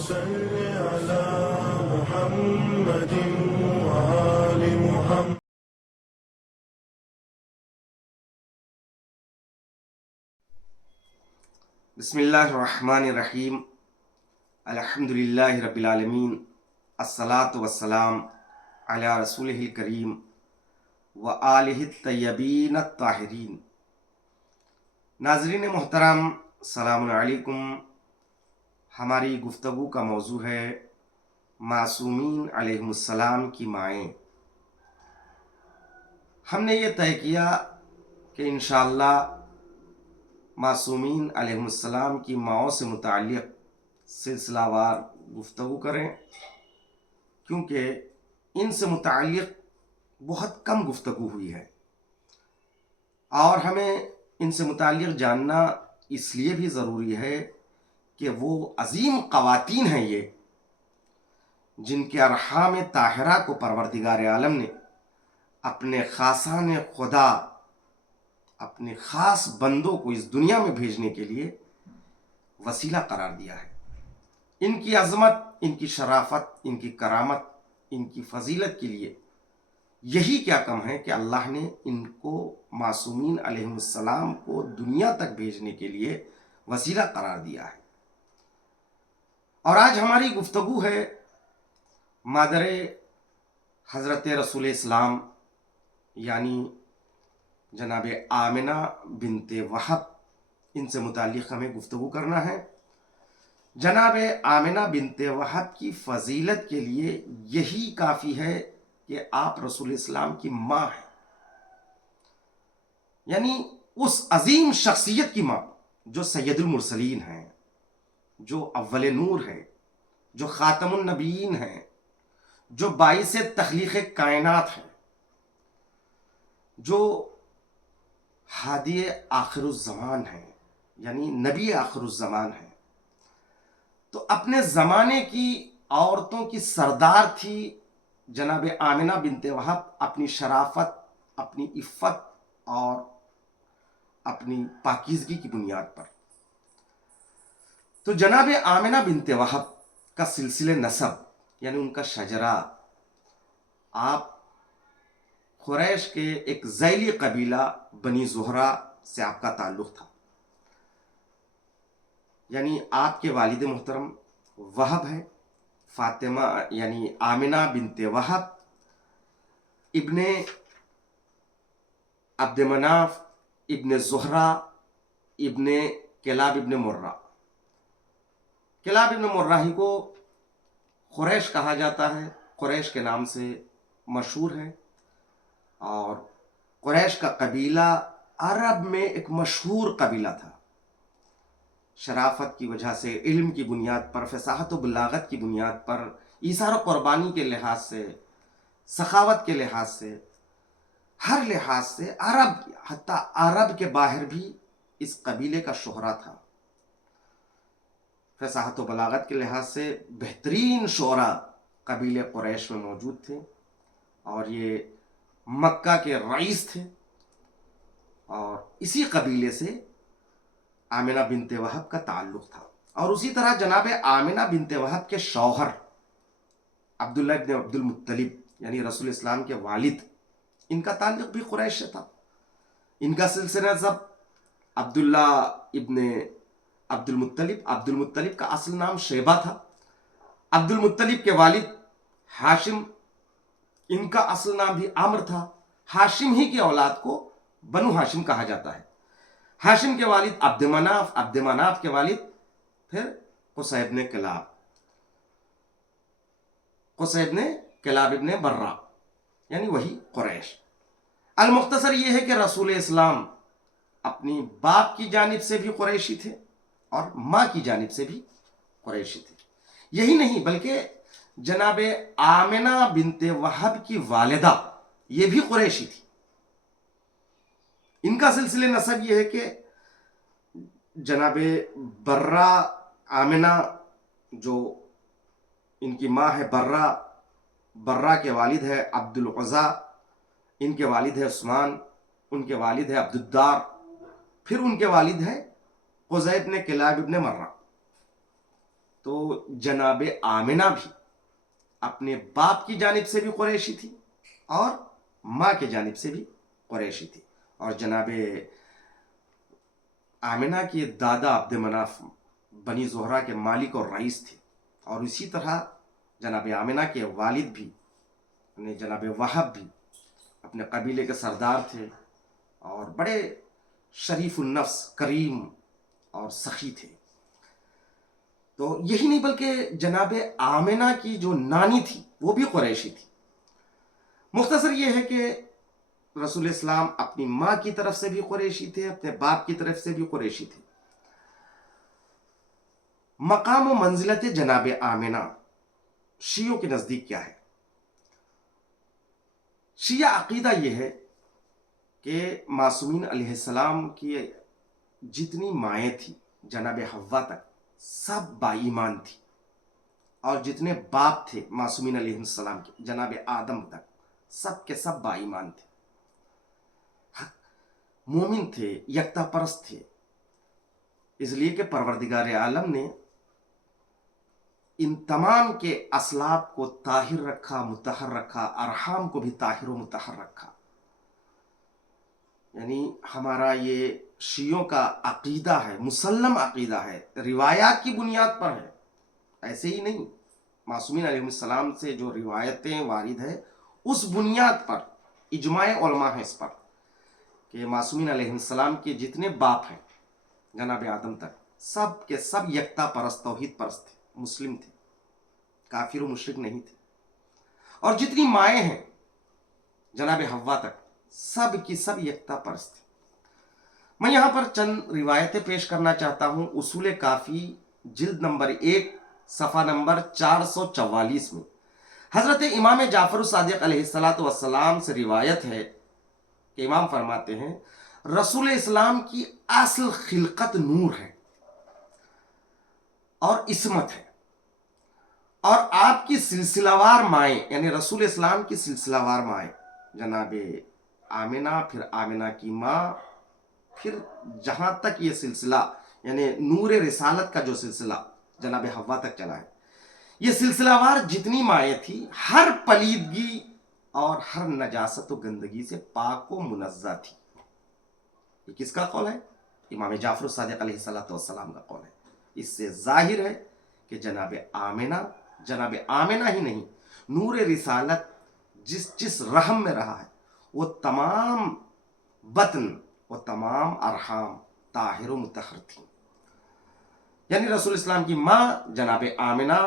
صل على محمد وآل محمد. بسم اللہ الرحمن الرحیم. الحمد للہ رب العالمین. الصلاۃ والسلام علی رسولہ الکریم وآلہ الطیبین الطاہرین. ناظرین محترم، السلام علیکم. ہماری گفتگو کا موضوع ہے معصومین علیہم السلام کی مائیں. ہم نے یہ طے کیا کہ انشاءاللہ معصومین علیہم السلام کی ماؤں سے متعلق سلسلہ وار گفتگو کریں، کیونکہ ان سے متعلق بہت کم گفتگو ہوئی ہے، اور ہمیں ان سے متعلق جاننا اس لیے بھی ضروری ہے کہ وہ عظیم خواتین ہیں یہ، جن کے ارحام طاہرہ کو پروردگار عالم نے اپنے خاصان خدا، اپنے خاص بندوں کو اس دنیا میں بھیجنے کے لیے وسیلہ قرار دیا ہے. ان کی عظمت، ان کی شرافت، ان کی کرامت، ان کی فضیلت کے لیے یہی کیا کم ہے کہ اللہ نے ان کو معصومین علیہم السلام کو دنیا تک بھیجنے کے لیے وسیلہ قرار دیا ہے. اور آج ہماری گفتگو ہے مادر حضرت رسول اسلام یعنی جناب آمنہ بنت وہب. ان سے متعلق ہمیں گفتگو کرنا ہے. جناب آمنہ بنت وہب کی فضیلت کے لیے یہی کافی ہے کہ آپ رسول اسلام کی ماں ہیں، یعنی اس عظیم شخصیت کی ماں جو سید المرسلین ہیں، جو اول نور ہے، جو خاتم النبیین ہیں، جو باعث تخلیق کائنات ہیں، جو ہادی آخر الزمان ہیں، یعنی نبی آخر الزمان ہیں. تو اپنے زمانے کی عورتوں کی سردار تھی جناب آمنہ بنت وہب، اپنی شرافت، اپنی عفت اور اپنی پاکیزگی کی بنیاد پر. تو جناب آمنہ بنت وہب کا سلسلہ نسب یعنی ان کا شجرہ، آپ قریش کے ایک ذیلی قبیلہ بنی زہرہ سے آپ کا تعلق تھا. یعنی آپ کے والد محترم وہب ہے، فاطمہ یعنی آمنہ بنت وہب ابن عبد مناف ابن زہرہ ابن کلاب ابن مرہ. کلاب ابن مرہ ہی کو قریش کہا جاتا ہے، قریش کے نام سے مشہور ہے. اور قریش کا قبیلہ عرب میں ایک مشہور قبیلہ تھا، شرافت کی وجہ سے، علم کی بنیاد پر، فصاحت و بلاغت کی بنیاد پر، ایثار و قربانی کے لحاظ سے، سخاوت کے لحاظ سے، ہر لحاظ سے عرب، حتیٰ عرب کے باہر بھی اس قبیلے کا شہرہ تھا. فصاحت و بلاغت کے لحاظ سے بہترین شعراء قبیلے قریش میں موجود تھے، اور یہ مکہ کے رئیس تھے. اور اسی قبیلے سے آمنہ بنت وہب کا تعلق تھا. اور اسی طرح جناب آمنہ بنت وہب کے شوہر عبداللہ ابن عبد المطلب یعنی رسول اسلام کے والد، ان کا تعلق بھی قریش سے تھا. ان کا سلسلہ نسب عبداللہ ابن عبد المطلب، عبد المطلب کا اصل نام شیبہ تھا. عبد المطلب کے والد ہاشم، ان کا اصل نام بھی عامر تھا. ہاشم ہی کی اولاد کو بنو ہاشم کہا جاتا ہے. ہاشم کے والد عبد مناف، عبد مناف کے والد پھر قصی ابن کلاب، قصی ابن کلاب ابن برہ، یعنی وہی قریش. المختصر یہ ہے کہ رسول اسلام اپنی باپ کی جانب سے بھی قریشی تھے اور ماں کی جانب سے بھی قریشی تھے. یہی نہیں بلکہ جناب آمنہ بنت وہب کی والدہ یہ بھی قریشی تھی. ان کا سلسلہ نسب یہ ہے کہ جناب برہ آمنہ، جو ان کی ماں ہے برہ، برہ کے والد ہے عبد العزا، ان کے والد ہے عثمان، ان کے والد ہے عبد الدار، پھر ان کے والد ہے قزی ابن کلاب ابن مرہ. تو جناب آمنہ بھی اپنے باپ کی جانب سے بھی قریشی تھی اور ماں کی جانب سے بھی قریشی تھی، اور جناب آمنہ کے دادا عبد مناف بنی زہرہ کے مالک اور رئیس تھے، اور اسی طرح جناب آمنہ کے والد بھی یعنی جناب وہب بھی اپنے قبیلے کے سردار تھے اور بڑے شریف النفس، کریم اور سخی تھے۔ تو یہی نہیں بلکہ جناب آمنہ کی جو نانی تھی وہ بھی قریشی تھی۔ مختصر یہ ہے کہ رسول اسلام اپنی ماں کی طرف سے بھی قریشی تھے، اپنے باپ کی طرف سے بھی قریشی تھے۔ مقام و منزلت جناب آمنہ شیعوں کے نزدیک کیا ہے؟ شیعہ عقیدہ یہ ہے کہ معصومین علیہ السلام کی جتنی مائیں تھیں جناب حوا تک سب با ایمان تھی، اور جتنے باپ تھے معصومین علیہ السلام کے جناب آدم تک سب کے سب با ایمان تھے، مومن تھے، یکتا پرست تھے، اس لیے کہ پروردگار عالم نے ان تمام کے اسلاف کو طاہر رکھا، مطہر رکھا، ارحام کو بھی طاہر و مطہر رکھا۔ یعنی ہمارا یہ شیعوں کا عقیدہ ہے، مسلم عقیدہ ہے، روایات کی بنیاد پر ہے، ایسے ہی نہیں۔ معصومین علیہ السلام سے جو روایتیں وارد ہے اس بنیاد پر اجماع علماء ہے اس پر کہ معصومین علیہ السلام کے جتنے باپ ہیں جناب آدم تک سب کے سب یکتا پرست، توحید پرست تھے، مسلم تھے، کافر و مشرک نہیں تھے، اور جتنی مائیں ہیں جناب حوا تک سب کی سب یکتا پرست تھے۔ میں یہاں پر چند روایتیں پیش کرنا چاہتا ہوں۔ اصول کافی جلد نمبر 1 صفحہ نمبر 444 میں حضرت امام جعفر الصادق علیہ السلام سے روایت ہے کہ امام فرماتے ہیں رسول اسلام کی اصل خلقت نور ہے اور عصمت ہے، اور آپ کی سلسلہ وار مائیں یعنی رسول اسلام کی سلسلہ وار مائیں جناب آمنہ، پھر آمنہ کی ماں، پھر جہاں تک یہ سلسلہ یعنی نور رسالت کا جو سلسلہ جناب حوا تک چلا ہے، یہ سلسلہ وار جتنی مائیں تھی ہر پلیدگی اور ہر نجاست و گندگی سے پاک و منزہ تھی۔ یہ کس کا قول ہے؟ امام جعفر الصادق علیہ السلام کا قول ہے۔ اس سے ظاہر ہے کہ جناب آمنہ ہی نہیں، نور رسالت جس رحم میں رہا ہے وہ تمام بطن و تمام ارحام طاہر و مطہر تھی۔ یعنی رسول اسلام کی ماں جناب آمنہ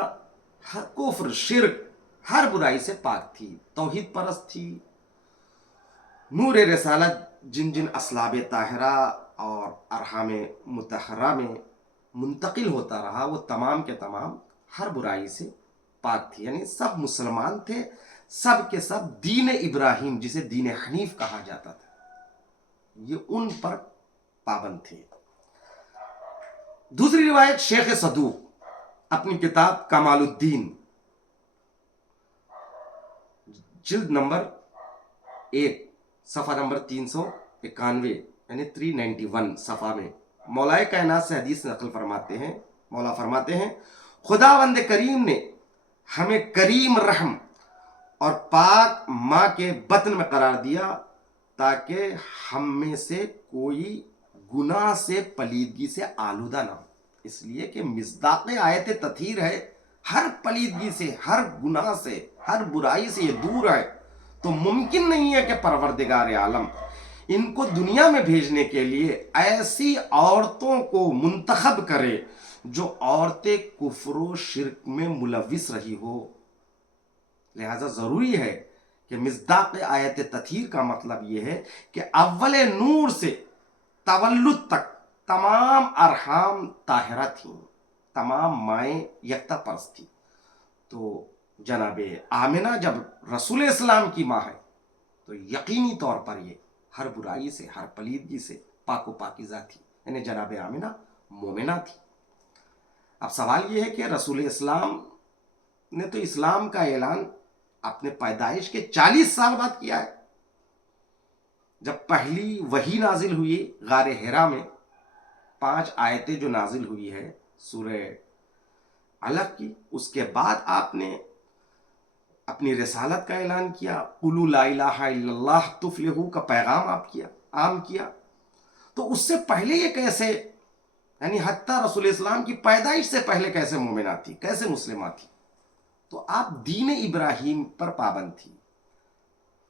ہر کفر، شرک، ہر برائی سے پاک تھی، توحید پرست تھی۔ نور رسالت جن جن اسلاب طاہرہ اور ارحام مطہرہ میں منتقل ہوتا رہا وہ تمام کے تمام ہر برائی سے پاک تھی، یعنی سب مسلمان تھے، سب کے سب دین ابراہیم جسے دین حنیف کہا جاتا تھا یہ ان پر پابند تھے۔ دوسری روایت شیخ صدوق اپنی کتاب کمال الدین جلد نمبر 1 صفحہ نمبر 391 یعنی 391 صفحہ میں مولا کائنات سے حدیث نقل فرماتے ہیں، مولا فرماتے ہیں خداوند کریم نے ہمیں کریم رحم اور پاک ماں کے بطن میں قرار دیا تاکہ ہم میں سے کوئی گناہ سے، پلیدگی سے آلودہ نہ ہو، اس لیے کہ مصداق آیت تطہیر ہے، ہر پلیدگی سے، ہر گناہ سے، ہر برائی سے یہ دور ہے، تو ممکن نہیں ہے کہ پروردگار عالم ان کو دنیا میں بھیجنے کے لیے ایسی عورتوں کو منتخب کرے جو عورتیں کفر و شرک میں ملوث رہی ہو۔ لہذا ضروری ہے کہ مصداق آیت تطہیر کا مطلب یہ ہے کہ اول نور سے تولد تک تمام ارحام طاہرہ تھیں، تمام مائیں یکتا پرست تھیں۔ تو جناب آمنہ جب رسول اسلام کی ماں ہے تو یقینی طور پر یہ ہر برائی سے، ہر پلیدگی سے پاک و پاکیزہ تھی، یعنی جناب آمنہ مومنہ تھی۔ اب سوال یہ ہے کہ رسول اسلام نے تو اسلام کا اعلان اپنے پیدائش کے 40 سال بعد کیا ہے، جب پہلی وحی نازل ہوئی غار حرا میں 5 آیتیں جو نازل ہوئی ہے سورہ الگ کی. اس کے بعد آپ نے اپنی رسالت کا اعلان کیا، قولوا لا الہ الا اللہ تفلحوا کا پیغام آپ عام کیا. تو اس سے پہلے یہ کیسے، یعنی حتیٰ رسول اسلام کی پیدائش سے پہلے کیسے مومنہ تھی، کیسے مسلمہ تھی؟ تو آپ دین ابراہیم پر پابند تھی،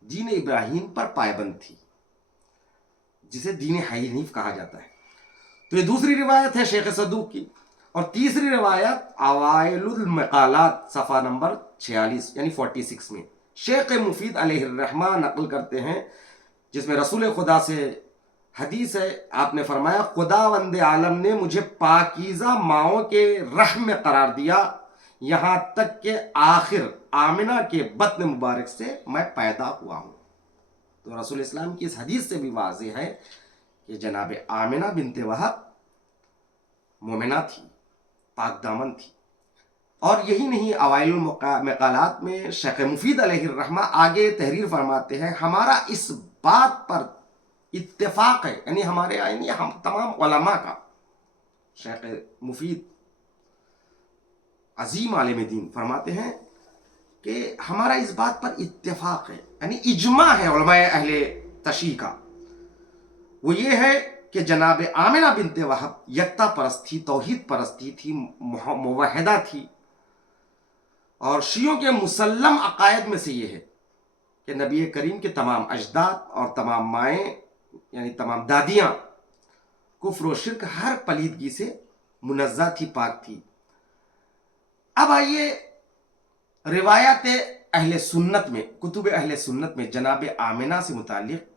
دین ابراہیم پر پابند تھی، جسے دین حنیف کہا جاتا ہے. تو یہ دوسری روایت ہے شیخ صدوق کی. اور تیسری روایت اوائل المقالات صفحہ نمبر 46 یعنی 46 میں شیخ مفید علیہ الرحمہ نقل کرتے ہیں، جس میں رسول خدا سے حدیث ہے. آپ نے فرمایا خداوند عالم نے مجھے پاکیزہ ماؤں کے رحم میں قرار دیا، یہاں تک کہ آخر آمنہ کے بطن مبارک سے میں پیدا ہوا ہوں. تو رسول اسلام کی اس حدیث سے بھی واضح ہے کہ جناب آمنہ بنت وہب مومنہ تھی، پاک دامن تھی. اور یہی نہیں، اوائل المقالات میں شیخ مفید علیہ الرحمہ آگے تحریر فرماتے ہیں ہمارا اس بات پر اتفاق ہے، یعنی ہمارے یعنی ہم تمام علماء کا. شیخ مفید عظیم عالم دین فرماتے ہیں کہ ہمارا اس بات پر اتفاق ہے، یعنی اجماع ہے علماء اہل تشیع کا. وہ یہ ہے کہ جناب آمنہ بنت وہب یکتا پرست تھی، توحید پرستی تھی، موحدہ تھی. اور شیعوں کے مسلم عقائد میں سے یہ ہے کہ نبی کریم کے تمام اجداد اور تمام مائیں یعنی تمام دادیاں کفر و شرک ہر پلیدگی سے منزہ تھی، پاک تھی. اب آئیے روایات اہل سنت میں، کتب اہل سنت میں جناب آمنہ سے متعلق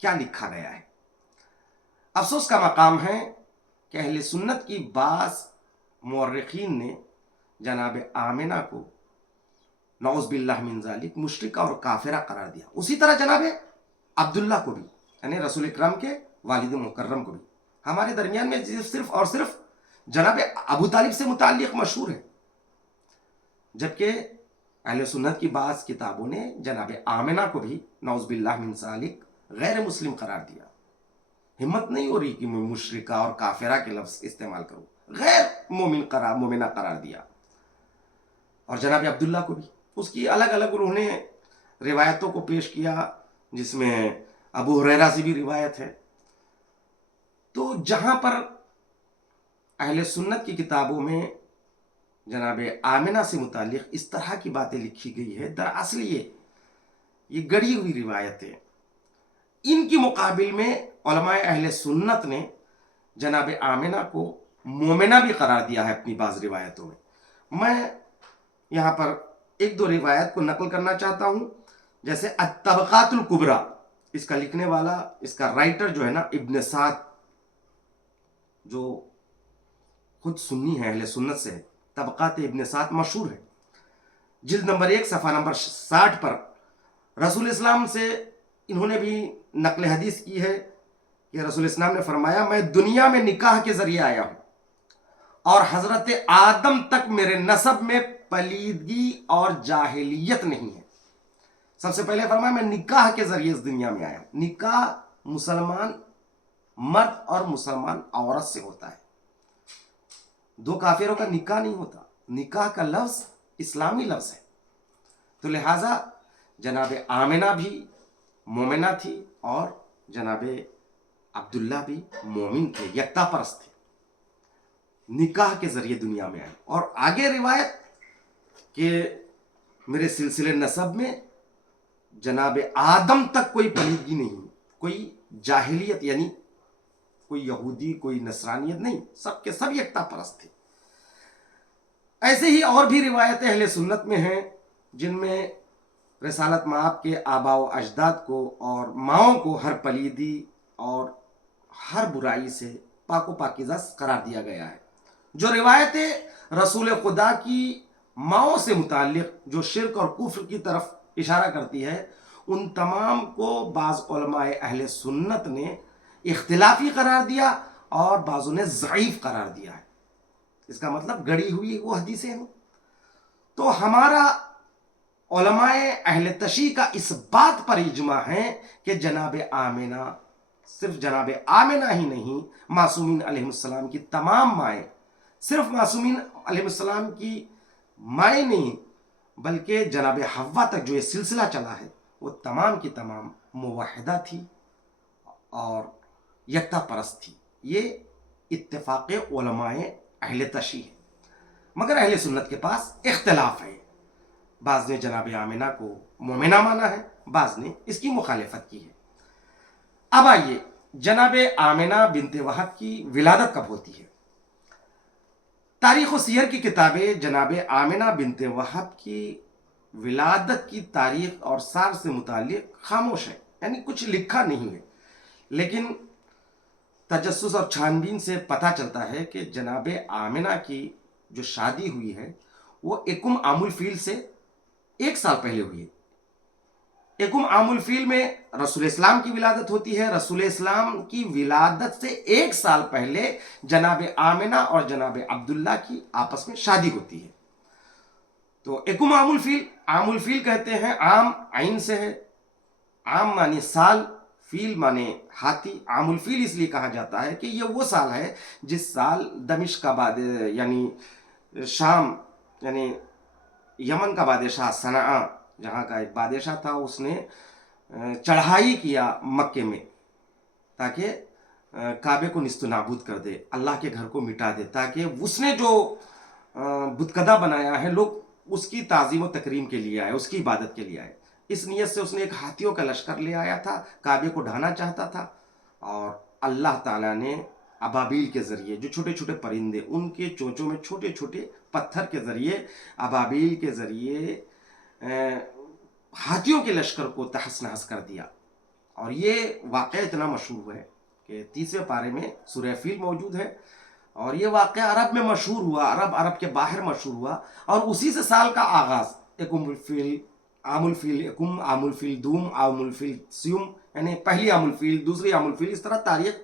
کیا لکھا گیا ہے. افسوس کا مقام ہے کہ اہل سنت کی بعض مورخین نے جناب آمنہ کو نعوذ باللہ من ذالک مشرکہ اور کافرہ قرار دیا. اسی طرح جناب عبداللہ کو بھی، یعنی رسول اکرم کے والد مکرم کو بھی. ہمارے درمیان میں صرف اور صرف جناب ابو طالب سے متعلق مشہور ہے، جبکہ اہل سنت کی بعض کتابوں نے جناب آمنہ کو بھی نعوذ باللہ من ذالک غیر مسلم قرار دیا. ہمت نہیں ہو رہی کہ میں مشرکہ اور کافرہ کے لفظ استعمال کروں، غیر مومنہ قرار دیا. اور جناب عبداللہ کو بھی اس کی الگ الگ انہوں نے روایتوں کو پیش کیا، جس میں ابو ہریرہ سے بھی روایت ہے. تو جہاں پر اہل سنت کی کتابوں میں جناب آمنہ سے متعلق اس طرح کی باتیں لکھی گئی ہے، دراصل یہ گڑی ہوئی روایتیں. ان کی مقابل میں علماء اہل سنت نے جناب آمنہ کو مومنہ بھی قرار دیا ہے اپنی بعض روایتوں میں. میں یہاں پر ایک دو روایت کو نقل کرنا چاہتا ہوں، جیسے الطبقات الکبریٰ، اس کا لکھنے والا، اس کا رائٹر جو ہے نا ابن سعد، جو خود سنی ہے، اہل سنت سے ہے. طبقات ابن سعد مشہور ہے، جلد نمبر 1 صفحہ نمبر 60 پر رسول اسلام سے انہوں نے بھی نقل حدیث کی ہے کہ رسول اسلام نے فرمایا میں دنیا میں نکاح کے ذریعے آیا ہوں اور حضرت آدم تک میرے نسب میں پلیدگی اور جاہلیت نہیں ہے. سب سے پہلے فرمایا میں نکاح کے ذریعے اس دنیا میں آیا ہوں. نکاح مسلمان مرد اور مسلمان عورت سے ہوتا ہے، دو کافروں کا نکاح نہیں ہوتا. نکاح کا لفظ اسلامی لفظ ہے. تو لہٰذا جناب آمنہ بھی مومنہ تھی اور جناب عبداللہ بھی مومن تھے، یکتا پرست تھے، نکاح کے ذریعے دنیا میں آئے. اور آگے روایت کہ میرے سلسلے نسب میں جناب آدم تک کوئی پلیدگی نہیں، کوئی جاہلیت یعنی کوئی یہودی کوئی نصرانیت نہیں، سب کے سب یکتا پرست تھے. ایسے ہی اور بھی روایتیں اہل سنت میں ہیں جن میں رسالت مآب کے آباء و اجداد کو اور ماؤں کو ہر پلیدی اور ہر برائی سے پاک و پاکیزہ قرار دیا گیا ہے. جو روایتیں رسول خدا کی ماؤں سے متعلق جو شرک اور کفر کی طرف اشارہ کرتی ہے، ان تمام کو بعض علماء اہل سنت نے اختلافی قرار دیا اور بعضوں نے ضعیف قرار دیا ہے. اس کا مطلب گڑی ہوئی وہ حدیثیں ہیں. تو ہمارا علماء اہل تشیع کا اس بات پر اجماع ہے کہ جناب آمنہ، صرف جناب آمنہ ہی نہیں، معصومین علیہ السلام کی تمام مائیں صرف معصومین علیہ السلام کی مائیں نہیں بلکہ جناب حوا تک جو یہ سلسلہ چلا ہے وہ تمام کی تمام موحدہ تھی اور یکتا پرست تھی. یہ اتفاق علماء اہل تشیع ہے. مگر اہل سنت کے پاس اختلاف ہے. بعض نے جناب آمنہ کو مومنہ مانا ہے، بعض نے اس کی مخالفت کی ہے. اب آئیے جناب آمنہ بنت وہب کی ولادت کب ہوتی ہے؟ تاریخ و سیر کی کتابیں جناب آمنہ بنت وہب کی ولادت کی تاریخ اور سال سے متعلق خاموش ہے، یعنی کچھ لکھا نہیں ہے. لیکن تجسس اور چھانبین سے پتہ چلتا ہے کہ جناب آمنہ کی جو شادی ہوئی ہے وہ یکم عام الفیل سے 1 سال پہلے ہوئی ہے. یکم عام الفیل میں رسول اسلام کی ولادت ہوتی ہے. رسول اسلام کی ولادت سے 1 سال پہلے جناب آمنہ اور جناب عبداللہ کی آپس میں شادی ہوتی ہے. تو یکم عام الفیل کہتے ہیں، عام عین سے ہے، عام معنی سال، فیل معنی ہاتھی. عام الفیل اس لیے کہا جاتا ہے کہ یہ وہ سال ہے جس سال دمشق کا یعنی شام یعنی یمن کا بادشاہ صنعاء جہاں کا ایک بادشاہ تھا، اس نے چڑھائی کیا مکے میں تاکہ کعبے کو نیست و نابود کر دے، اللہ کے گھر کو مٹا دے، تاکہ اس نے جو بتکدہ بنایا ہے لوگ اس کی تعظیم و تکریم کے لیے آئے، اس کی عبادت کے لیے آئے. اس نیت سے اس نے ایک ہاتھیوں کا لشکر لے آیا تھا، کعبے کو ڈھانا چاہتا تھا. اور اللہ تعالیٰ نے ابابیل کے ذریعے، جو چھوٹے چھوٹے پرندے، ان کے چونچوں میں چھوٹے چھوٹے پتھر کے ذریعے، ابابیل کے ذریعے ہاتھیوں کے لشکر کو تہس نہس کر دیا. اور یہ واقعہ اتنا مشہور ہے کہ 30ویں پارے میں سورہ فیل موجود ہے. اور یہ واقعہ عرب میں مشہور ہوا، عرب کے باہر مشہور ہوا. اور اسی سے سال کا آغاز یکم الفیل، عام الفیل یکم، عام الفیل دوم، عام الفیل سیوم، یعنی پہلی عام الفیل، دوسری عام الفیل، اس طرح تاریخ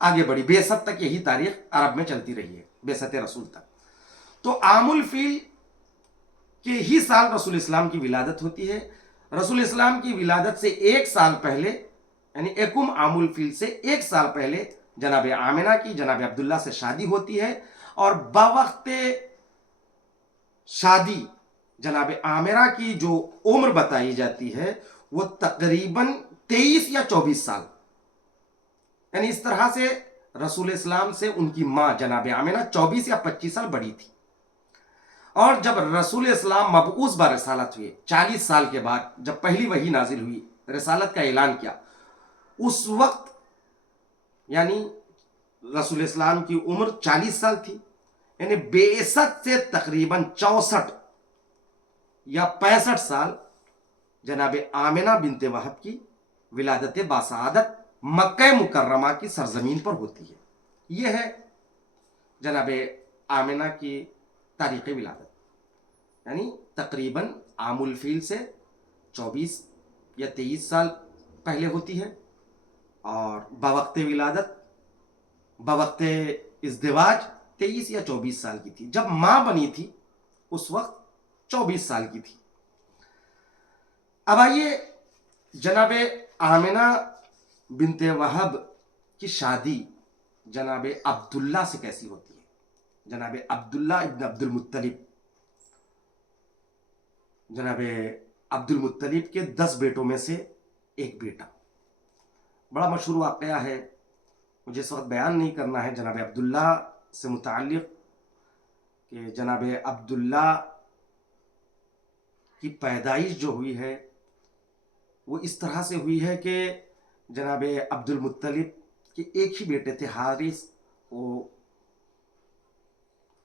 آگے بڑھی. بعثت تک یہی تاریخ عرب میں چلتی رہی ہے، بعثت رسول تک. تو عام الفیل کے ہی سال رسول اسلام کی ولادت ہوتی ہے. رسول اسلام کی ولادت سے 1 سال پہلے یعنی یکم عام الفیل سے 1 سال پہلے جناب آمنہ کی جناب عبداللہ سے شادی ہوتی ہے. اور بوقت شادی جناب آمنہ کی جو عمر بتائی جاتی ہے وہ تقریباً 23 یا 24 سال، یعنی اس طرح سے رسول اسلام سے ان کی ماں جناب آمنہ 24 یا 25 سال بڑی تھی. اور جب رسول اسلام مبعوث برسالت ہوئے 40 سال کے بعد، جب پہلی وحی نازل ہوئی، رسالت کا اعلان کیا، اس وقت یعنی رسول اسلام کی عمر 40 سال تھی. یعنی بعثت سے تقریباً 64 یا 65 سال جناب آمنہ بنت وہب کی ولادت باسعادت مکہ مکرمہ کی سرزمین پر ہوتی ہے. یہ ہے جناب آمنہ کی تاریخ ولادت، یعنی تقریباً عام الفیل سے 24 یا 23 سال پہلے ہوتی ہے. اور بوقت ولادت، بوقت ازدواج 23 یا 24 سال کی تھی. جب ماں بنی تھی اس وقت 24 سال کی تھی. اب آئیے جناب آمنہ بنت وہب کی شادی جناب عبداللہ سے کیسی ہوتی ہے؟ جناب عبداللہ ابن عبد المطلب، جناب عبد المطلب کے 10 بیٹوں میں سے ایک بیٹا. بڑا مشہور واقعہ ہے، مجھے اس وقت بیان نہیں کرنا ہے جناب عبداللہ سے متعلق، کہ جناب عبداللہ کی پیدائش جو ہوئی ہے وہ اس طرح سے ہوئی ہے کہ جناب عبد المطلب کے ایک ہی بیٹے تھے حارث. وہ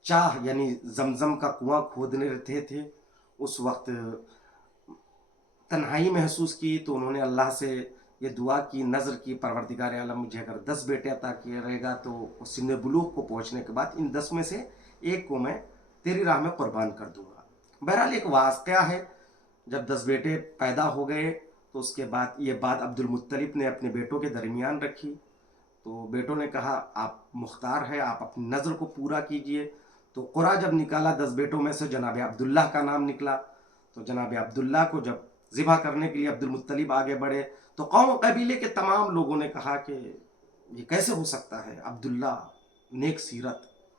چاہ یعنی زمزم کا کنواں کھودنے رہتے تھے، اس وقت تنہائی محسوس کی تو انہوں نے اللہ سے یہ دعا کی، نظر کی، پروردگار عالم مجھے اگر 10 بیٹے عطا کیا رہے گا تو سن بلوغ کو پہنچنے کے بعد ان 10 میں سے ایک کو میں تیری راہ میں قربان کر دوں گا. بہرحال ایک واقعہ ہے، جب 10 بیٹے پیدا ہو گئے تو اس کے بعد یہ بات عبد المطلب نے اپنے بیٹوں کے درمیان رکھی. تو بیٹوں نے کہا آپ مختار ہے، آپ اپنی نظر کو پورا کیجئے. تو قرعہ جب نکالا 10 بیٹوں میں سے جناب عبداللہ کا نام نکلا. تو جناب عبداللہ کو جب ذبح کرنے کے لیے عبد المطلب آگے بڑھے تو قوم و قبیلے کے تمام لوگوں نے کہا کہ یہ کیسے ہو سکتا ہے، عبداللہ نیک سیرت،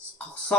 100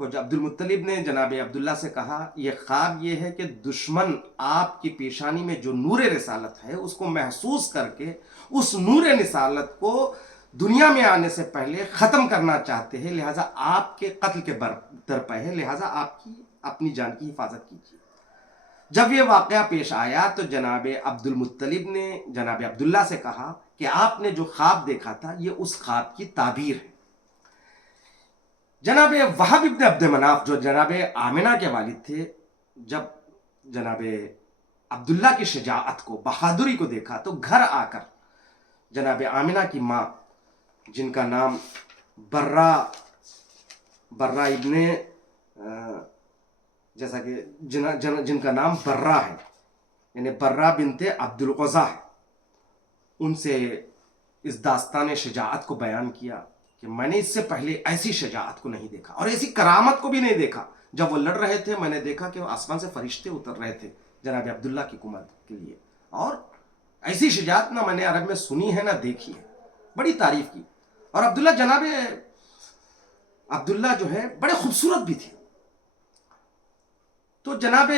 کو عبد المطلب نے جناب عبداللہ سے کہا یہ خواب یہ ہے کہ دشمن آپ کی پیشانی میں جو نور رسالت ہے اس کو محسوس کر کے اس نور رسالت کو دنیا میں آنے سے پہلے ختم کرنا چاہتے ہیں، لہٰذا آپ کے قتل کے درپے ہے، لہٰذا آپ کی اپنی جان کی حفاظت کیجیے۔ جب یہ واقعہ پیش آیا تو جناب عبد المطلب نے جناب عبداللہ سے کہا کہ آپ نے جو خواب دیکھا تھا یہ اس خواب کی تعبیر ہے۔ جناب وہب ابن عبد مناف جو جناب آمنہ کے والد تھے، جب جناب عبداللہ کی شجاعت کو، بہادری کو دیکھا تو گھر آ کر جناب آمنہ کی ماں، جن کا نام برہ ابن جیسا کہ جن کا نام برہ ہے، یعنی برہ بنت عبد العزیٰ ہے، ان سے اس داستان شجاعت کو بیان کیا کہ میں نے اس سے پہلے ایسی شجاعت کو نہیں دیکھا اور ایسی کرامت کو بھی نہیں دیکھا۔ جب وہ لڑ رہے تھے میں نے دیکھا کہ وہ آسمان سے فرشتے اتر رہے تھے جناب عبداللہ کی حکومت کے لیے، اور ایسی شجاعت نہ میں نے عرب میں سنی ہے نہ دیکھی ہے، بڑی تعریف کی۔ اور جناب عبداللہ جو ہے بڑے خوبصورت بھی تھے۔ تو جناب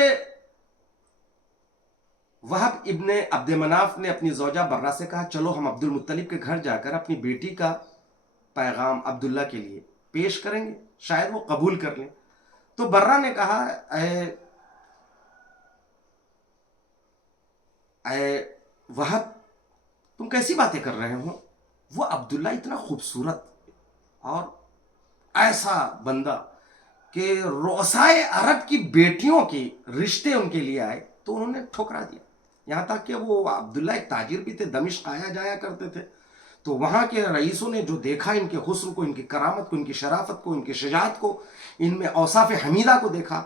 وہب ابن عبد مناف نے اپنی زوجہ برہ سے کہا چلو ہم عبد المطلب کے گھر جا کر اپنی بیٹی کا پیغام عبداللہ کے لیے پیش کریں گے، شاید وہ قبول کر لیں۔ تو برہ نے کہا اے وہب تم کیسی باتیں کر رہے ہو؟ وہ عبداللہ اتنا خوبصورت اور ایسا بندہ کہ رؤسائے عرب کی بیٹیوں کی رشتے ان کے لیے آئے تو انہوں نے ٹھکرا دیا۔ یہاں تک کہ وہ عبداللہ ایک تاجر بھی تھے، دمشق آیا جایا کرتے تھے، تو وہاں کے رئیسوں نے جو دیکھا ان کے حسن کو، ان کی کرامت کو، ان کی شرافت کو، ان کی شجاعت کو، ان میں اوصاف حمیدہ کو دیکھا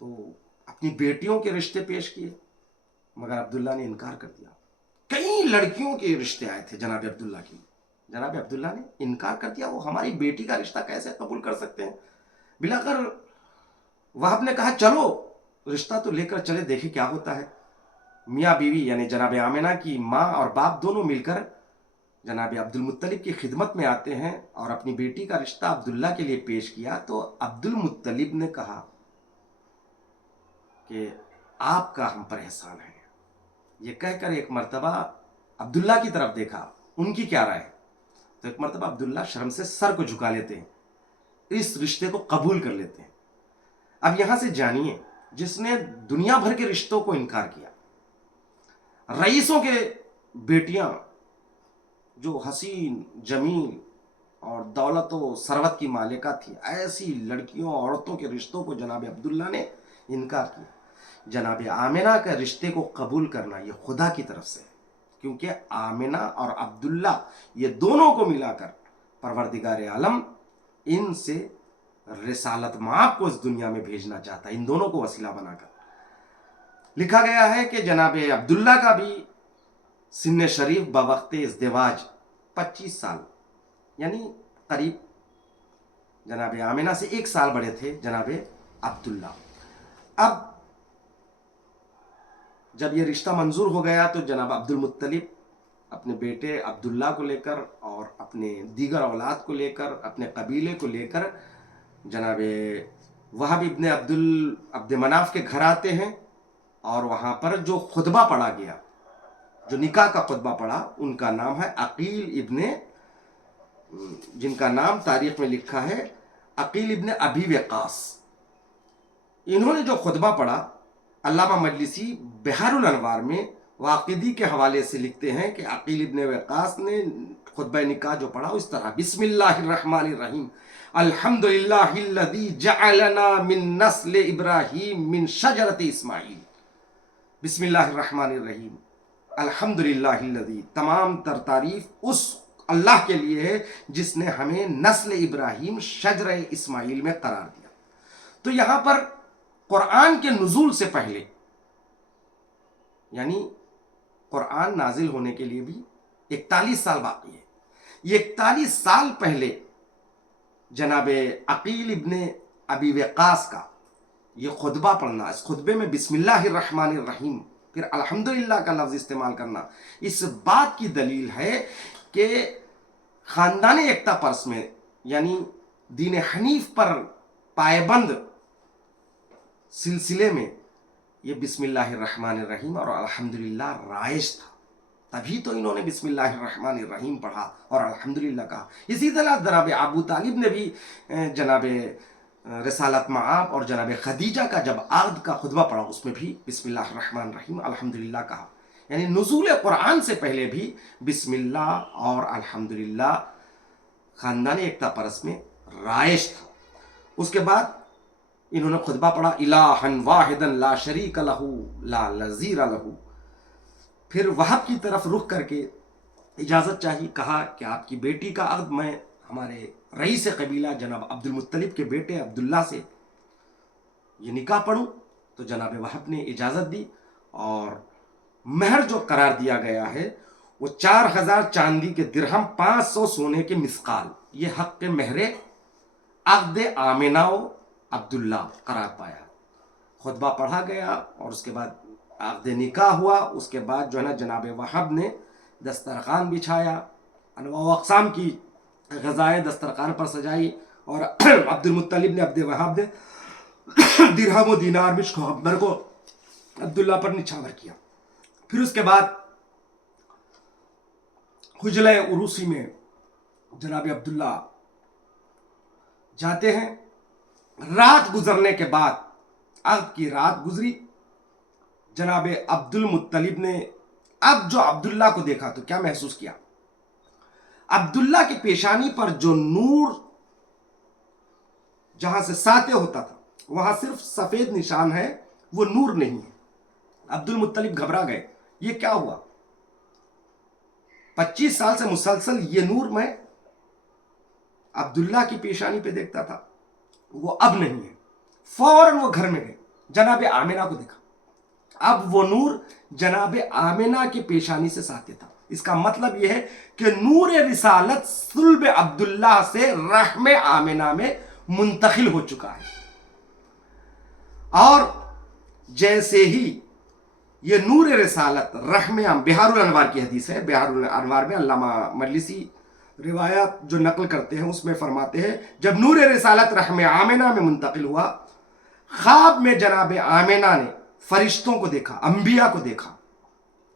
تو اپنی بیٹیوں کے رشتے پیش کیے، مگر عبداللہ نے انکار کر دیا۔ کئی لڑکیوں کے رشتے آئے تھے جناب عبداللہ کی، جناب عبداللہ نے انکار کر دیا، وہ ہماری بیٹی کا رشتہ کیسے قبول کر سکتے ہیں؟ بلاخر وہب نے کہا چلو رشتہ تو لے کر چلے، دیکھیں کیا ہوتا ہے۔ میاں بیوی یعنی جناب آمنہ کی ماں اور باپ دونوں مل کر جناب عبد المطلب کی خدمت میں آتے ہیں اور اپنی بیٹی کا رشتہ عبداللہ کے لیے پیش کیا تو عبد المطلب نے کہا کہ آپ کا ہم پر احسان ہے۔ یہ کہہ کر ایک مرتبہ عبداللہ کی طرف دیکھا، ان کی کیا رائے؟ تو ایک مرتبہ عبداللہ شرم سے سر کو جھکا لیتے ہیں، اس رشتے کو قبول کر لیتے ہیں۔ اب یہاں سے جانیے، جس نے دنیا بھر کے رشتوں کو انکار کیا، رئیسوں کے بیٹیاں جو حسین جمیل اور دولت و ثروت کی مالکہ تھی، ایسی لڑکیوں عورتوں کے رشتوں کو جناب عبداللہ نے انکار کیا۔ جناب آمنہ کے رشتے کو قبول کرنا یہ خدا کی طرف سے، کیونکہ آمنہ اور عبداللہ یہ دونوں کو ملا کر پروردگار عالم ان سے رسالت مآب کو اس دنیا میں بھیجنا چاہتا ہے، ان دونوں کو وسیلہ بنا کر۔ لکھا گیا ہے کہ جناب عبداللہ کا بھی سن شریف بوقت ازدواج 25 سال، یعنی قریب جناب آمنہ سے 1 سال بڑے تھے جناب عبداللہ۔ اب جب یہ رشتہ منظور ہو گیا تو جناب عبد المطلب اپنے بیٹے عبداللہ کو لے کر اور اپنے دیگر اولاد کو لے کر، اپنے قبیلے کو لے کر جناب وہب ابن عبد مناف کے گھر آتے ہیں، اور وہاں پر جو خطبہ پڑھا گیا، جو نکاح کا خطبہ پڑھا، ان کا نام ہے عقیل ابن، جن کا نام تاریخ میں لکھا ہے عقیل ابن ابی وقاص۔ انہوں نے جو خطبہ پڑھا، علامہ مجلسی بحار الانوار میں واقدی کے حوالے سے لکھتے ہیں کہ عقیل ابن وقاص نے خطبہ نکاح جو پڑھا اس طرح: بسم اللہ الرحمن الرحیم، الحمدللہ الذی جعلنا من نسل ابراہیم من شجرت اسماعیل۔ بسم اللہ الرحمن الرحیم، الحمدللہ الذی، تمام تر تعریف اس اللہ کے لیے ہے جس نے ہمیں نسل ابراہیم شجر اسماعیل میں قرار دیا۔ تو یہاں پر قرآن کے نزول سے پہلے، یعنی قرآن نازل ہونے کے لیے بھی 41 سال باقی ہے، یہ 41 سال پہلے جناب عقیل ابن ابی وقاص کا یہ خطبہ پڑھنا، اس خطبے میں بسم اللہ الرحمن الرحیم پھر الحمدللہ کا لفظ استعمال کرنا، اس بات کی دلیل ہے کہ خاندان یکتا پرس میں، یعنی دین حنیف پر پائبند سلسلے میں یہ بسم اللہ الرحمن الرحیم اور الحمدللہ رائج تھا، تبھی تو انہوں نے بسم اللہ الرحمن الرحیم پڑھا اور الحمدللہ کہا۔ اسی طرح جناب ابو طالب نے بھی جناب رسالت مآب اور جناب خدیجہ کا جب عقد کا خطبہ پڑھا اس میں بھی بسم اللہ الرحمن الرحیم الحمدللہ کہا۔ یعنی نزول قرآن سے پہلے بھی بسم اللہ اور الحمدللہ خاندان ایکتا پرست میں رائج تھا۔ اس کے بعد انہوں نے خطبہ پڑھا الہا واحدا لا شریک لہ لا نظیر لہ، پھر وہب کی طرف رخ کر کے اجازت چاہی، کہا کہ آپ کی بیٹی کا عقد میں ہمارے رئیس قبیلہ جناب عبد المطلب کے بیٹے عبداللہ سے یہ نکاح پڑھوں، تو جناب وہب نے اجازت دی، اور مہر جو قرار دیا گیا ہے وہ 4000 چاندی کے درہم 500 سونے کے مثقال، یہ حق کے مہر عقد آمنہ و عبداللہ قرار پایا۔ خطبہ پڑھا گیا اور اس کے بعد عقد نکاح ہوا۔ اس کے بعد جو ہے نا جناب وہب نے دسترخوان بچھایا، انواع و اقسام کی غذائیں دسترخوان پر سجائی، اور عبد المطلب نے عبد وہب نے درہم و دینار مشک کو عبداللہ پر نچھاور کیا۔ پھر اس کے بعد حجلہ عروسی میں جناب عبداللہ جاتے ہیں۔ رات گزرنے کے بعد، عقد کی رات گزری، جناب عبد المطلب نے اب جو عبداللہ کو دیکھا تو کیا محسوس کیا؟ عبداللہ کی پیشانی پر جو نور جہاں سے ساطع ہوتا تھا وہاں صرف سفید نشان ہے، وہ نور نہیں ہے۔ عبد المطلب گھبرا گئے، یہ کیا ہوا؟ 25 سال سے مسلسل یہ نور میں عبداللہ کی پیشانی پہ دیکھتا تھا، وہ اب نہیں ہے۔ فوراً وہ گھر میں گئے، جناب آمنہ کو دیکھا، اب وہ نور جناب آمنہ کی پیشانی سے ساطع تھا۔ اس کا مطلب یہ ہے کہ نور رسالت صلب عبداللہ سے رحم آمنہ میں منتقل ہو چکا ہے، اور جیسے ہی یہ نور رسالت رحم بہار الانوار کی حدیث ہے، بہار الانوار میں علامہ مجلسی روایات جو نقل کرتے ہیں اس میں فرماتے ہیں جب نور رسالت رحم آمنہ میں منتقل ہوا، خواب میں جناب آمنہ نے فرشتوں کو دیکھا، انبیاء کو دیکھا،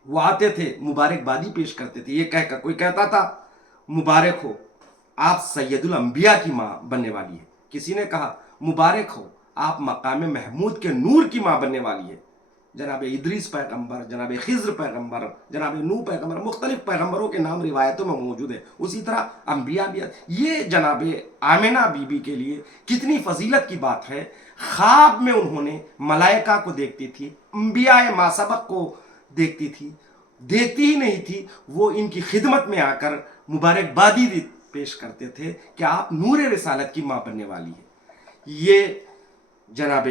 وہ آتے تھے، مبارکبادی پیش کرتے تھے، یہ کہہ کر کوئی کہتا تھا مبارک ہو آپ سید الانبیاء کی ماں بننے والی ہے، کسی نے کہا مبارک ہو آپ مقام محمود کے نور کی ماں بننے والی ہے۔ جناب ادریس پیغمبر، جناب خضر پیغمبر، جناب نوح پیغمبر، مختلف پیغمبروں کے نام روایتوں میں موجود ہے، اسی طرح انبیاء بھی۔ یہ جناب آمنہ بی بی کے لیے کتنی فضیلت کی بات ہے، خواب میں انہوں نے ملائکہ کو دیکھتی تھی، انبیاء ما سبق کو دیکھتی تھی، دیکھتی ہی نہیں تھی، وہ ان کی خدمت میں آ کر مبارکبادی پیش کرتے تھے کہ آپ نور رسالت کی ماں بننے والی ہے۔ یہ جناب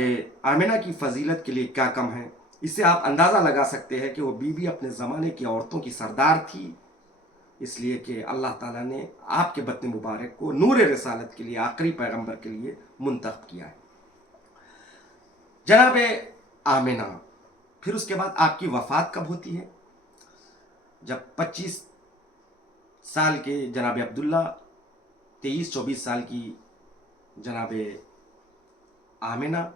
آمنہ کی فضیلت کے لیے کیا کم ہے، اس سے آپ اندازہ لگا سکتے ہیں کہ وہ بی بی اپنے زمانے کی عورتوں کی سردار تھی، اس لیے کہ اللہ تعالیٰ نے آپ کے بطن مبارک کو نور رسالت کے لیے، آخری پیغمبر کے لیے منتخب کیا ہے۔ جناب آمنہ، پھر اس کے بعد آپ کی وفات کب ہوتی ہے؟ جب 25 سال کے جناب عبداللہ، 23-24 سال کی جناب آمنہ،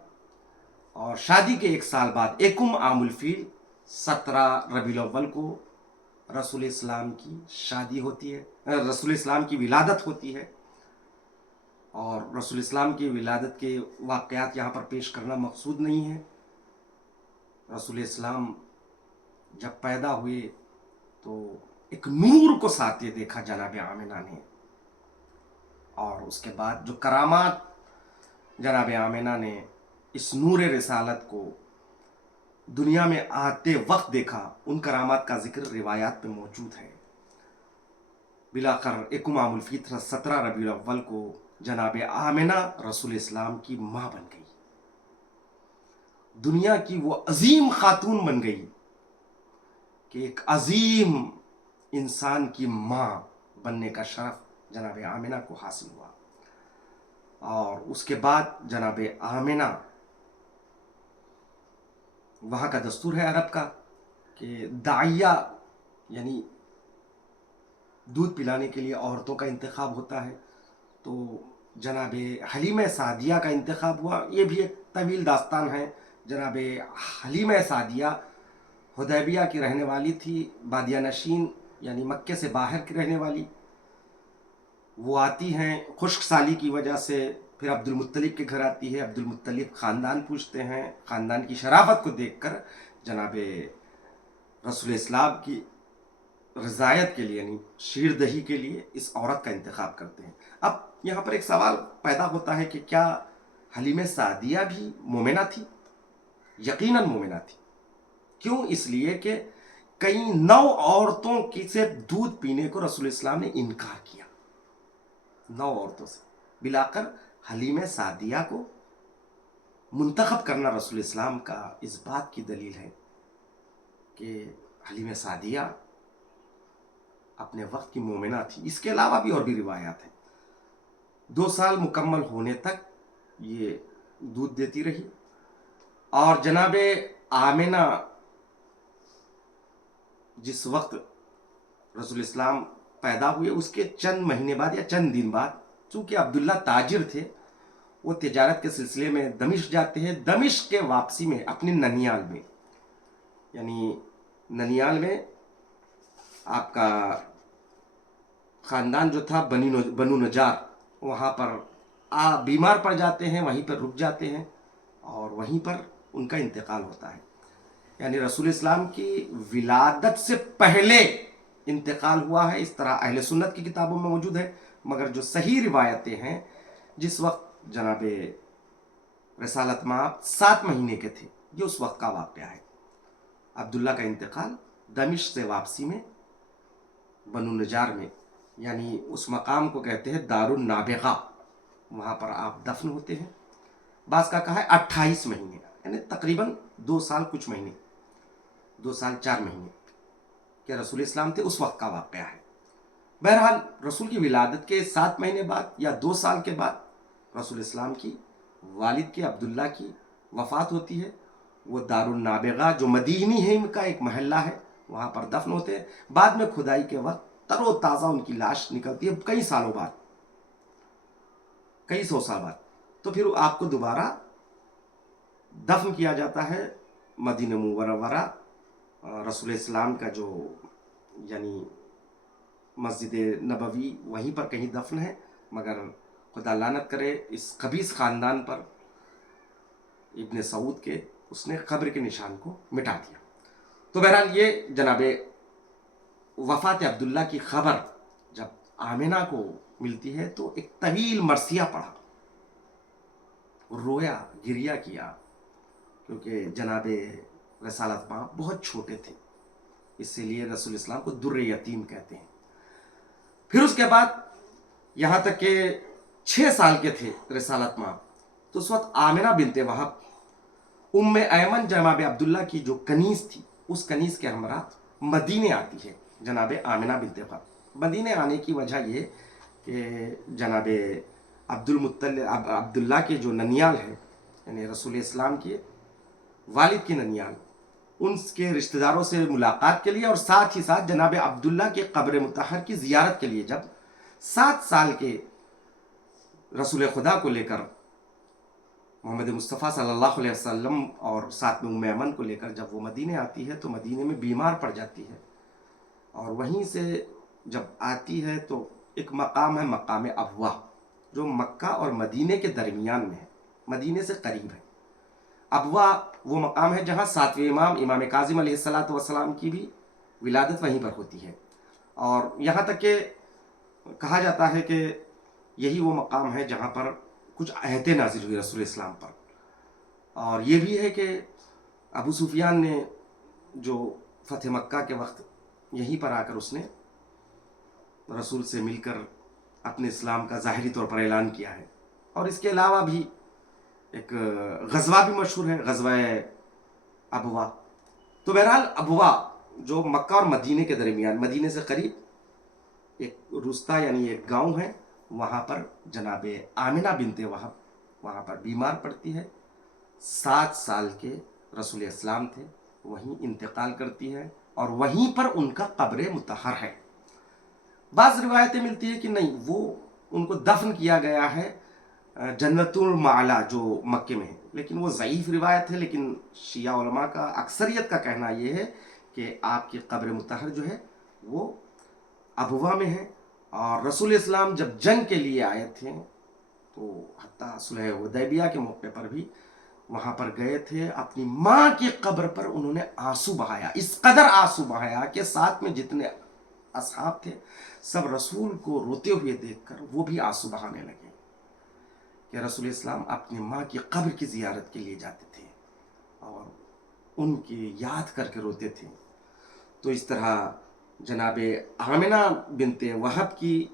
اور شادی کے 1 سال بعد یکم عام الفیل 17 ربیع الاول کو رسول اسلام کی شادی ہوتی ہے، رسول اسلام کی ولادت ہوتی ہے۔ اور رسول اسلام کی ولادت کے واقعات یہاں پر پیش کرنا مقصود نہیں ہے۔ رسول اسلام جب پیدا ہوئے تو ایک نور کو ساطع دیکھا جناب آمنہ نے، اور اس کے بعد جو کرامات جناب آمنہ نے اس نور رسالت کو دنیا میں آتے وقت دیکھا، ان کرامات کا ذکر روایات میں موجود ہے۔ بلاخر یکم عام الفطر 17 ربیع الاول کو جناب آمنہ رسول اسلام کی ماں بن گئی، دنیا کی وہ عظیم خاتون بن گئی کہ ایک عظیم انسان کی ماں بننے کا شرف جناب آمنہ کو حاصل ہوا۔ اور اس کے بعد جناب آمنہ، وہاں کا دستور ہے عرب کا کہ داعیہ یعنی دودھ پلانے کے لیے عورتوں کا انتخاب ہوتا ہے، تو جناب حلیمہ سعدیہ کا انتخاب ہوا. یہ بھی ایک طویل داستان ہے. جناب حلیمہ سعدیہ حدیبیہ کی رہنے والی تھی، بادیہ نشین یعنی مکے سے باہر کی رہنے والی. وہ آتی ہیں خشک سالی کی وجہ سے، پھر عبد المطلب کے گھر آتی ہے. عبد المطلب خاندان پوچھتے ہیں. خاندان کی شرافت کو دیکھ کر جناب رسول اسلام کی رضایت کے لیے یعنی شیر دہی کے لیے اس عورت کا انتخاب کرتے ہیں. اب یہاں پر ایک سوال پیدا ہوتا ہے کہ کیا حلیمہ سعدیہ بھی مومنہ تھی؟ یقیناً مومنہ تھی. کیوں؟ اس لیے کہ کئی 9 عورتوں کی سے دودھ پینے کو رسول اسلام نے انکار کیا. 9 عورتوں سے بلاکر حلیمہ سعدیہ کو منتخب کرنا رسول اسلام کا اس بات کی دلیل ہے کہ حلیمہ سعدیہ اپنے وقت کی مومنہ تھی. اس کے علاوہ بھی اور بھی روایات ہیں. 2 سال مکمل ہونے تک یہ دودھ دیتی رہی. اور جناب آمنہ جس وقت رسول اسلام پیدا ہوئے اس کے چند مہینے بعد یا چند دن بعد، چونکہ عبداللہ تاجر تھے، وہ تجارت کے سلسلے میں دمشق جاتے ہیں. دمشق کے واپسی میں اپنے ننیال میں یعنی ننیال میں آپ کا خاندان جو تھا بنو نجار، وہاں پر بیمار پڑ جاتے ہیں، وہیں پر رک جاتے ہیں اور وہیں پر ان کا انتقال ہوتا ہے. یعنی رسول اسلام کی ولادت سے پہلے انتقال ہوا ہے. اس طرح اہل سنت کی کتابوں میں موجود ہے، مگر جو صحیح روایتیں ہیں جس وقت جناب رسالت مآب 7 مہینے کے تھے، یہ اس وقت کا واقعہ ہے. عبداللہ کا انتقال دمشق سے واپسی میں بنو نجار میں، یعنی اس مقام کو کہتے ہیں دار النابغہ، وہاں پر آپ دفن ہوتے ہیں. بعض کا کہا ہے 28 مہینے، یعنی تقریباً 2 سال کچھ مہینے، 2 سال 4 مہینے کہ رسول اسلام تھے، اس وقت کا واقعہ ہے. بہرحال رسول کی ولادت کے 7 مہینے بعد یا 2 سال کے بعد رسول اسلام کی والد کے عبداللہ کی وفات ہوتی ہے. وہ دار النابغہ جو مدینی ہے ان کا ایک محلہ ہے، وہاں پر دفن ہوتے ہیں. بعد میں کھدائی کے وقت تر و تازہ ان کی لاش نکلتی ہے کئی سالوں بعد، کئی 100 سال بعد. تو پھر آپ کو دوبارہ دفن کیا جاتا ہے مدینہ منورہ. رسول اسلام کا جو یعنی مسجد نبوی وہیں پر کہیں دفن ہے، مگر خدا لعنت کرے اس خبیث خاندان پر ابن سعود کے، اس نے قبر کے نشان کو مٹا دیا. تو بہرحال یہ جناب وفات عبداللہ کی خبر جب آمنہ کو ملتی ہے تو ایک طویل مرثیہ پڑھا، رویا، گریہ کیا، کیونکہ جناب رسالت مآب بہت چھوٹے تھے، اس لیے رسول اسلام کو در یتیم کہتے ہیں. پھر اس کے بعد یہاں تک کہ 6 سال کے تھے رسالت مآب، تو اس وقت آمنہ بنت وہب ام ایمن جناب عبداللہ کی جو کنیز تھی، اس کنیز کے ہمراہ مدینے آتی ہے جناب آمنہ بنت وہب. مدینے آنے کی وجہ یہ کہ جناب عبداللہ کے جو ننیال ہے، یعنی رسول اسلام کے والد کی ننیال، ان کے رشتہ داروں سے ملاقات کے لیے اور ساتھ ہی ساتھ جناب عبداللہ کے قبر مطہر کی زیارت کے لیے جب 7 سال کے رسول خدا کو لے کر محمد مصطفیٰ صلی اللہ علیہ وسلم اور ساتھ میں ام ایمن کو لے کر جب وہ مدینے آتی ہے تو مدینے میں بیمار پڑ جاتی ہے، اور وہیں سے جب آتی ہے تو ایک مقام ہے مقام ابوا، جو مکہ اور مدینے کے درمیان میں ہے، مدینے سے قریب ہے. ابوا وہ مقام ہے جہاں 7ویں امام کاظم علیہ السلام کی بھی ولادت وہیں پر ہوتی ہے. اور یہاں تک کہ کہا جاتا ہے کہ یہی وہ مقام ہے جہاں پر کچھ آیتیں نازل ہوئی رسول اسلام پر. اور یہ بھی ہے کہ ابو سفیان نے جو فتح مکہ کے وقت یہیں پر آ کر اس نے رسول سے مل کر اپنے اسلام کا ظاہری طور پر اعلان کیا ہے. اور اس کے علاوہ بھی ایک غزوہ بھی مشہور ہے، غزوہ ابوا. تو بہرحال ابوا جو مکہ اور مدینے کے درمیان، مدینے سے قریب ایک روستہ یعنی ایک گاؤں ہے، وہاں پر جناب آمنہ بنت وہب وہاں پر بیمار پڑتی ہے. 7 سال کے رسول اسلام تھے، وہیں انتقال کرتی ہے اور وہیں پر ان کا قبر مطہر ہے. بعض روایتیں ملتی ہیں کہ نہیں، وہ ان کو دفن کیا گیا ہے جنتُ المعلا جو مکے میں ہے، لیکن وہ ضعیف روایت ہے. لیکن شیعہ علماء کا اکثریت کا کہنا یہ ہے کہ آپ کی قبر مطہر جو ہے وہ ابوا میں ہے. اور رسول اسلام جب جنگ کے لیے آئے تھے تو حتیٰ صلح حدیبیہ کے موقع پر بھی وہاں پر گئے تھے، اپنی ماں کی قبر پر انہوں نے آنسو بہایا، اس قدر آنسو بہایا کہ ساتھ میں جتنے اصحاب تھے سب رسول کو روتے ہوئے دیکھ کر وہ بھی آنسو بہانے لگے کہ رسول اسلام اپنی ماں کی قبر کی زیارت کے لیے جاتے تھے اور ان کی یاد کر کے روتے تھے. تو اس طرح جناب آمنہ بنت وہب کی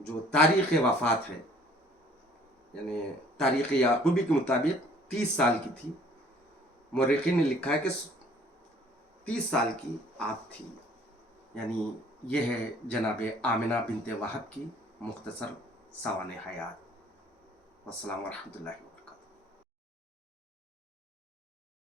جو تاریخ وفات ہے، یعنی تاریخ یعقوبی کے مطابق 30 سال کی تھی. مورخین نے لکھا ہے کہ 30 سال کی آپ تھی. یعنی یہ ہے جناب آمنہ بنت وہب کی مختصر سوانح حیات. والسلام ورحمۃ اللہ.